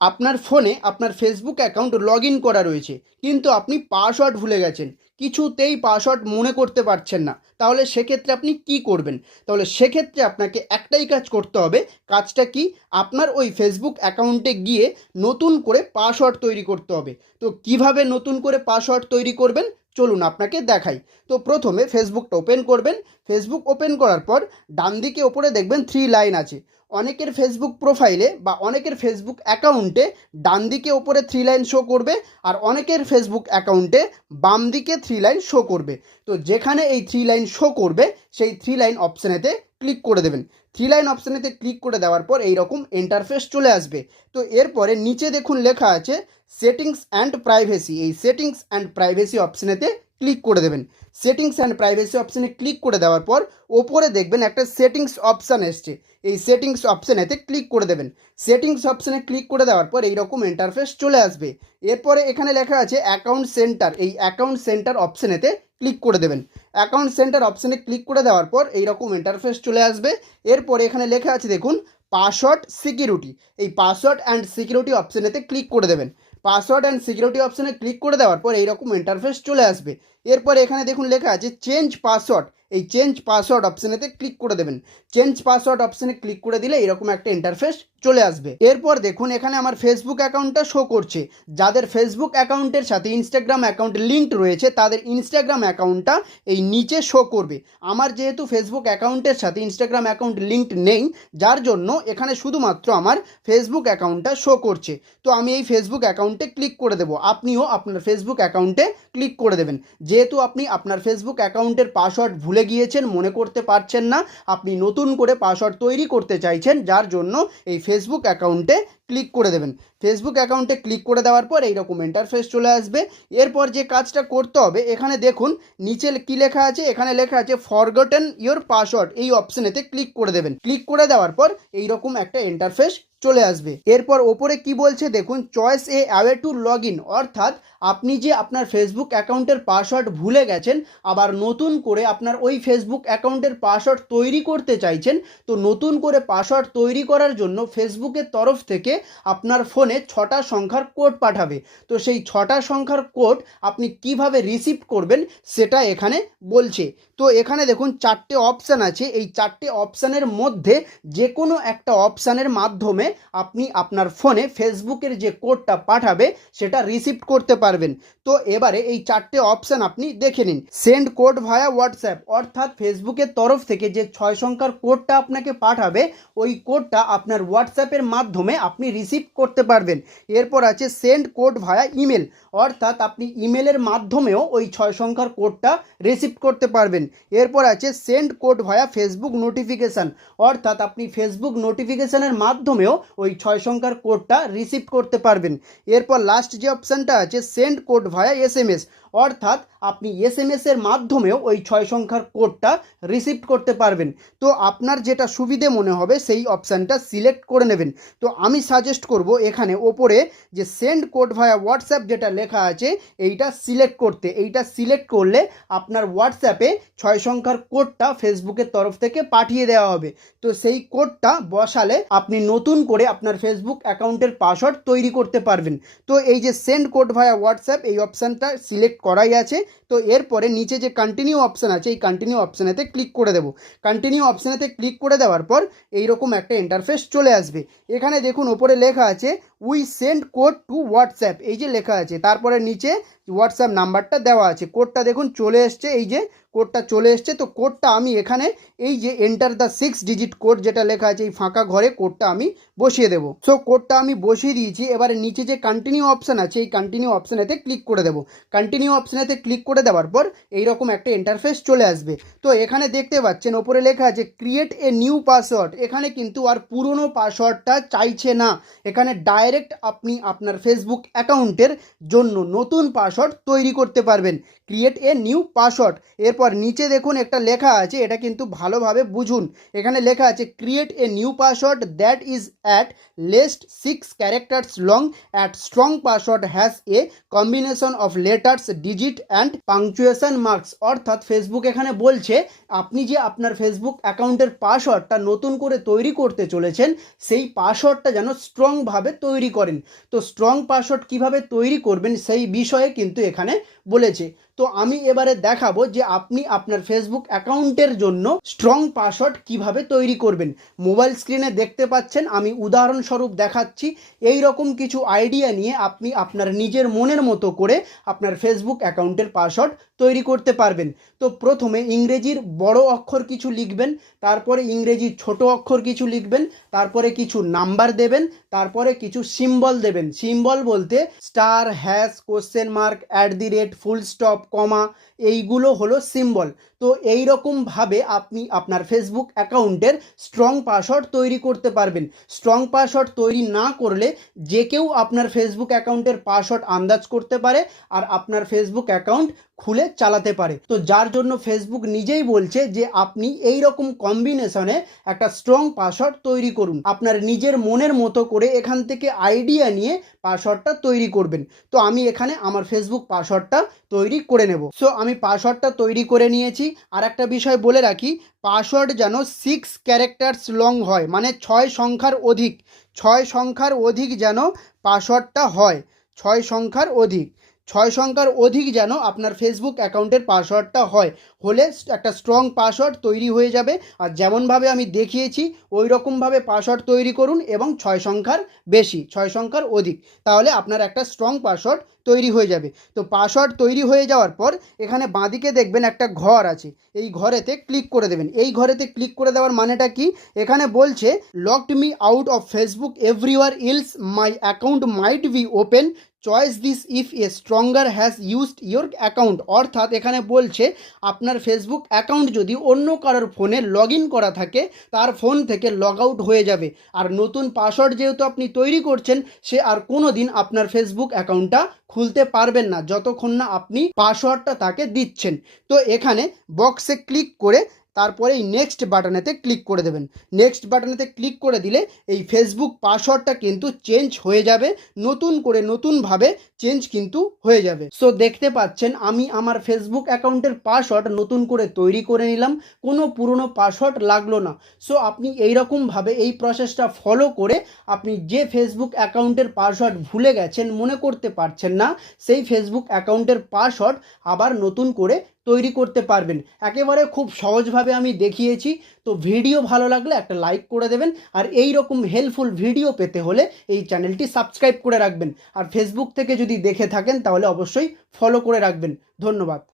আপনার ফোনে আপনার ফেসবুক অ্যাকাউন্ট লগ ইন করা রয়েছে, কিন্তু আপনি পাসওয়ার্ড ভুলে গেছেন, কিছুতেই পাসওয়ার্ড মনে করতে পারছেন না। তাহলে সেক্ষেত্রে আপনি কি করবেন? তাহলে সেক্ষেত্রে আপনাকে একটাই কাজ করতে হবে। কাজটা কি? আপনার ওই ফেসবুক অ্যাকাউন্টে গিয়ে নতুন করে পাসওয়ার্ড তৈরি করতে হবে। তো কিভাবে নতুন করে পাসওয়ার্ড তৈরি করবেন, চলুন আপনাকে দেখাই। তো প্রথমে ফেসবুকটা ওপেন করবেন। ফেসবুক ওপেন করার পর ডান দিকে ওপরে দেখবেন 3 লাইন আছে। অনেকের ফেসবুক প্রোফাইলে বা অনেকের ফেসবুক অ্যাকাউন্টে ডান দিকে ওপরে 3 লাইন শো করবে, আর অনেকের ফেসবুক অ্যাকাউন্টে বাম দিকে 3 লাইন শো করবে। তো যেখানে এই 3 লাইন শো করবে সেই 3 লাইন অপশানেতে ক্লিক করে দেবেন। 3 লাইন অপশানেতে ক্লিক করে দেওয়ার পর এইরকম ইন্টারফেস চলে আসবে। তো এরপরে নিচে দেখুন লেখা আছে সেটিংস অ্যান্ড প্রাইভেসি। এই সেটিংস অ্যান্ড প্রাইভেসি অপশানেতে ক্লিক করে দেবেন। সেটিংস অ্যান্ড প্রাইভেসি অপশানে ক্লিক করে দেওয়ার পর ওপরে দেখবেন একটা সেটিংস অপশান এসছে। এই সেটিংস অপশানেতে ক্লিক করে দেবেন। সেটিংস অপশানে ক্লিক করে দেওয়ার পর এইরকম ইন্টারফেস চলে আসবে। এরপরে এখানে লেখা আছে অ্যাকাউন্ট সেন্টার। এই অ্যাকাউন্ট সেন্টার অপশানেতে ক্লিক করে দেবেন। অ্যাকাউন্ট সেন্টার অপশানে ক্লিক করে দেওয়ার পর এইরকম ইন্টারফেস চলে আসবে। এরপরে এখানে লেখা আছে দেখুন পাসওয়ার্ড সিকিউরিটি। এই পাসওয়ার্ড অ্যান্ড সিকিউরিটি অপশানেতে ক্লিক করে দেবেন। পাসওয়ার্ড অ্যান্ড সিকিউরিটি অপশানে ক্লিক করে দেওয়ার পর এইরকম ইন্টারফেস চলে আসবে। এরপরে এখানে দেখুন লেখা আছে চেঞ্জ পাসওয়ার্ড। এই চেঞ্জ পাসওয়ার্ড অপশানেতে ক্লিক করে দেবেন। চেঞ্জ পাসওয়ার্ড অপশানে ক্লিক করে দিলে এরকম একটা ইন্টারফেস চলে আসবে। এরপর দেখুন এখানে আমার ফেসবুক অ্যাকাউন্টটা শো করছে। যাদের ফেসবুক অ্যাকাউন্টের সাথে ইনস্টাগ্রাম অ্যাকাউন্ট লিঙ্কড রয়েছে তাদের ইনস্টাগ্রাম অ্যাকাউন্টটা এই নিচে শো করবে। আমার যেহেতু ফেসবুক অ্যাকাউন্টের সাথে ইনস্টাগ্রাম অ্যাকাউন্ট লিঙ্কড নেই, যার জন্য এখানে শুধুমাত্র আমার ফেসবুক অ্যাকাউন্টটা শো করছে। তো আমি এই ফেসবুক অ্যাকাউন্টে ক্লিক করে দেবো। আপনিও আপনার ফেসবুক অ্যাকাউন্টে ক্লিক করে দেবেন। যেহেতু আপনি আপনার ফেসবুক অ্যাকাউন্টের পাসওয়ার্ড ভুলে গিয়েছেন, মনে করতে পারছেন না, আপনি নতুন করে পাসওয়ার্ড তৈরি করতে চাইছেন, যার জন্য এই ফেসবুক অ্যাকাউন্টে ক্লিক করে দেবেন। ফেসবুক অ্যাকাউন্টে ক্লিক করে দেওয়ার পর এইরকম ইন্টারফেস চলে আসবে। এরপর যে কাজটা করতে হবে, এখানে দেখুন নিচে কি লেখা আছে, এখানে লেখা আছে ফরগটেন ইওর পাসওয়ার্ড। এই অপশনেতে ক্লিক করে দেবেন। ক্লিক করে দেওয়ার পর এইরকম একটা ইন্টারফেস চলে আসবে। এরপর ওপরে কি বলছে দেখুন choice A away two log in, অর্থাৎ আপনি যে আপনার ফেসবুক অ্যাকাউন্টের পাসওয়ার্ড ভুলে গেছেন, আবার নতুন করে আপনার ওই ফেসবুক অ্যাকাউন্টের পাসওয়ার্ড তৈরি করতে চাইছেন। তো নতুন করে পাসওয়ার্ড তৈরি করার জন্য ফেসবুকের তরফ থেকে আপনার ফোনে 6টা সংখ্যার কোড পাঠাবে। তো সেই 6টা সংখ্যার কোড আপনি কিভাবে রিসিভ করবেন সেটা এখানে বলছে। তো এখানে দেখুন 4টে অপশান আছে। এই 4টে অপশানের মধ্যে যে কোনো একটা অপশানের মাধ্যমে আপনি আপনার ফোনে ফেসবুকের যে কোডটা পাঠাবে সেটা রিসিভ করতে পারবেন। তো এবারে এই 4টে অপশান আপনি দেখে নিন। সেন্ড কোড ভায়া হোয়াটসঅ্যাপ, অর্থাৎ ফেসবুকের তরফ থেকে যে 6 সংখ্যার কোডটা আপনাকে পাঠাবে ওই কোডটা আপনার হোয়াটসঅ্যাপের মাধ্যমে আপনি রিসিভ করতে পারবেন। এরপর আছে সেন্ড কোড ভায়া ইমেল, অর্থাৎ আপনি ইমেলের মাধ্যমেও ওই 6 সংখ্যার কোডটা রিসিভ করতে পারবেন। এরপর আছে সেন্ড কোড ভায়া ফেসবুক নোটিফিকেশান, অর্থাৎ আপনি ফেসবুক নোটিফিকেশানের মাধ্যমেও ওই 6 সংখ্যার কোডটা রিসিভ করতে পারবেন। এরপর লাস্ট যে অপশানটা আছে সেন্ড কোড ভায়া এসএমএস, অর্থাৎ আপনি এসএমএসের মাধ্যমেও ওই 6 সংখ্যার কোডটা রিসিভ করতে পারবেন। তো আপনার যেটা সুবিধে মনে হবে সেই অপশানটা সিলেক্ট করে নেবেন। তো আমি সাজেস্ট করব এখানে ওপরে যে সেন্ড কোড ভায়া হোয়াটসঅ্যাপ যেটা লেখা আছে এইটা সিলেক্ট করতে। এইটা সিলেক্ট করলে আপনার হোয়াটসঅ্যাপে 6 সংখ্যার কোডটা ফেসবুকের তরফ থেকে পাঠিয়ে দেওয়া হবে। তো সেই কোডটা বসালে আপনি নতুন করে আপনার ফেসবুক অ্যাকাউন্টের পাসওয়ার্ড তৈরি করতে পারবেন। তো এই যে সেন্ড কোড ভায়া হোয়াটসঅ্যাপ এই অপশানটা সিলেক্ট করাই আছে। তো এরপরে নিচে যে কন্টিনিউ অপশান আছে এই কন্টিনিউ অপশানেতে ক্লিক করে দেবো। কন্টিনিউ অপশানেতে ক্লিক করে দেওয়ার পর এইরকম একটা ইন্টারফেস চলে আসবে। এখানে দেখুন ওপরে লেখা আছে we send code to WhatsApp, এই যে লেখা আছে, তারপরে নিচে হোয়াটসঅ্যাপ নাম্বারটা দেওয়া আছে। কোডটা দেখুন চলে এসছে, এই যে কোডটা চলে এসছে। তো কোডটা আমি এখানে এই যে এন্টার দ্য 6 ডিজিট কোড যেটা লেখা আছে এই ফাঁকা ঘরে কোডটা আমি বসিয়ে দেবো। সো কোডটা আমি বসিয়ে দিয়েছি। এবারে নিচে যে কন্টিনিউ অপশান আছে এই কন্টিনিউ অপশানেতে ক্লিক করে দেবো। কন্টিনিউ অপশানেতে ক্লিক করে দেওয়ার পর এইরকম একটা ইন্টারফেস চলে আসবে। তো এখানে দেখতে পাচ্ছেন ওপরে লেখা আছে ক্রিয়েট এ নিউ পাসওয়ার্ড। এখানে কিন্তু আর পুরনো পাসওয়ার্ডটা চাইছে না, এখানে ডাইরেক্ট আপনি আপনার ফেসবুক অ্যাকাউন্টের জন্য নতুন পাসওয়ার্ড তৈরি করতে পারবেন। Create a new password. এরপর নিচে দেখুন একটা লেখা আছে, এটা কিন্তু ভালোভাবে বুঝুন। এখানে লেখা আছে create a new password that is at least 6 characters long at strong password has a combination of letters, digit and punctuation marks, অর্থাৎ ফেসবুক এখানে বলছে আপনি যে আপনার ফেসবুক অ্যাকাউন্টের পাসওয়ার্ডটা নতুন করে তৈরি করতে চলেছেন সেই পাসওয়ার্ডটা যেন স্ট্রংভাবে তৈরি তৈরি করেন। তো স্ট্রং পাসওয়ার্ড কিভাবে তৈরি করবেন সেই বিষয়ে কিন্তু এখানে বলেছে। তো আমি এবারে দেখাবো যে আপনি আপনার ফেসবুক অ্যাকাউন্টের জন্য স্ট্রং পাসওয়ার্ড কিভাবে তৈরি করবেন। মোবাইল স্ক্রিনে দেখতে পাচ্ছেন, আমি উদাহরণস্বরূপ দেখাচ্ছি। এই রকম কিছু আইডিয়া নিয়ে আপনি আপনার নিজের মনের মতো করে আপনার ফেসবুক অ্যাকাউন্টের পাসওয়ার্ড তৈরি করতে পারবেন। তো প্রথমে ইংরেজির বড় অক্ষর কিছু লিখবেন, তারপরে ইংরেজির ছোট অক্ষর কিছু লিখবেন, তারপরে কিছু নাম্বার দেবেন, তারপরে কিছু সিম্বল দেবেন। সিম্বল বলতে star, hash, question mark, at the rate, full stop, comma, এইগুলো হলো সিম্বল। তো এই রকমভাবে আপনি আপনার ফেসবুক অ্যাকাউন্টের স্ট্রং পাসওয়ার্ড তৈরি করতে পারবেন। স্ট্রং পাসওয়ার্ড তৈরি না করলে যে কেউ আপনার ফেসবুক অ্যাকাউন্টের পাসওয়ার্ড আন্দাজ করতে পারে আর আপনার ফেসবুক অ্যাকাউন্ট খুলে চালাতে পারে। তো যার জন্য ফেসবুক নিজেই বলছে যে আপনি এই রকম কম্বিনেশনে একটা স্ট্রং পাসওয়ার্ড তৈরি করুন। আপনার নিজের মনের মতো করে এখান থেকে আইডিয়া নিয়ে পাসওয়ার্ডটা তৈরি করবেন। তো আমি এখানে আমার ফেসবুক পাসওয়ার্ডটা তৈরি করে নেব। সো আমি পাসওয়ার্ডটা তৈরি করে নিয়েছি। আর একটা বিষয় বলে রাখি, পাসওয়ার্ড যেন 6 ক্যারেক্টার্স লং হয়, মানে 6 সংখ্যার অধিক। 6 সংখ্যার অধিক যেন পাসওয়ার্ডটা হয়, 6 সংখ্যার অধিক। 6 সংখ্যার অধিক যেন আপনার ফেসবুক অ্যাকাউন্টের পাসওয়ার্ডটা হয়, হলে একটা স্ট্রং পাসওয়ার্ড তৈরি হয়ে যাবে। আর যেমনভাবে আমি দেখিয়েছি ওই রকমভাবে পাসওয়ার্ড তৈরি করুন এবং 6 সংখ্যার বেশি, 6 সংখ্যার অধিক, তাহলে আপনার একটা স্ট্রং পাসওয়ার্ড তৈরি হয়ে যাবে। তো পাসওয়ার্ড তৈরি হয়ে যাওয়ার পর এখানে বাঁদিকে দেখবেন একটা ঘর আছে, এই ঘরেতে ক্লিক করে দেবেন। এই ঘরেতে ক্লিক করে দেওয়ার মানেটা কি, এখানে বলছে locked me out of Facebook everywhere else my account might be open, choice this if A stronger has used your account. অর্থাৎ এখানে বলছে আপনার ফেসবুক অ্যাকাউন্ট যদি অন্য কারোর ফোনে লগ ইন করা থাকে তার ফোন থেকে লগ আউট হয়ে যাবে। আর নতুন পাসওয়ার্ড যেহেতু আপনি তৈরি করছেন, সে আর কোনো দিন আপনার ফেসবুক অ্যাকাউন্টটা খুলতে পারবেন না যতক্ষণ না আপনি পাসওয়ার্ডটা তাকে দিচ্ছেন। তো এখানে বক্সে ক্লিক করে তারপরে এই নেক্সট বাটনেতে ক্লিক করে দেবেন। নেক্সট বাটনেতে ক্লিক করে দিলে এই ফেসবুক পাসওয়ার্ডটা কিন্তু চেঞ্জ হয়ে যাবে, নতুন করে নতুনভাবে চেঞ্জ কিন্তু হয়ে যাবে। সো দেখতে পাচ্ছেন আমি আমার ফেসবুক অ্যাকাউন্টের পাসওয়ার্ড নতুন করে তৈরি করে নিলাম, কোনো পুরনো পাসওয়ার্ড লাগলো না। সো আপনি এইরকমভাবে এই প্রসেসটা ফলো করে আপনি যে ফেসবুক অ্যাকাউন্টের পাসওয়ার্ড ভুলে গেছেন, মনে করতে পারছেন না, সেই ফেসবুক অ্যাকাউন্টের পাসওয়ার্ড আবার নতুন করে তৈরি করতে পারবেন। একেবারে খুব সহজভাবে আমি দেখিয়েছি। তো ভিডিও ভালো লাগলে একটা লাইক করে দেবেন, আর এই রকম হেল্পফুল ভিডিও পেতে হলে এই চ্যানেলটি সাবস্ক্রাইব করে রাখবেন। আর ফেসবুক থেকে যদি দেখে থাকেন তাহলে অবশ্যই ফলো করে রাখবেন। ধন্যবাদ।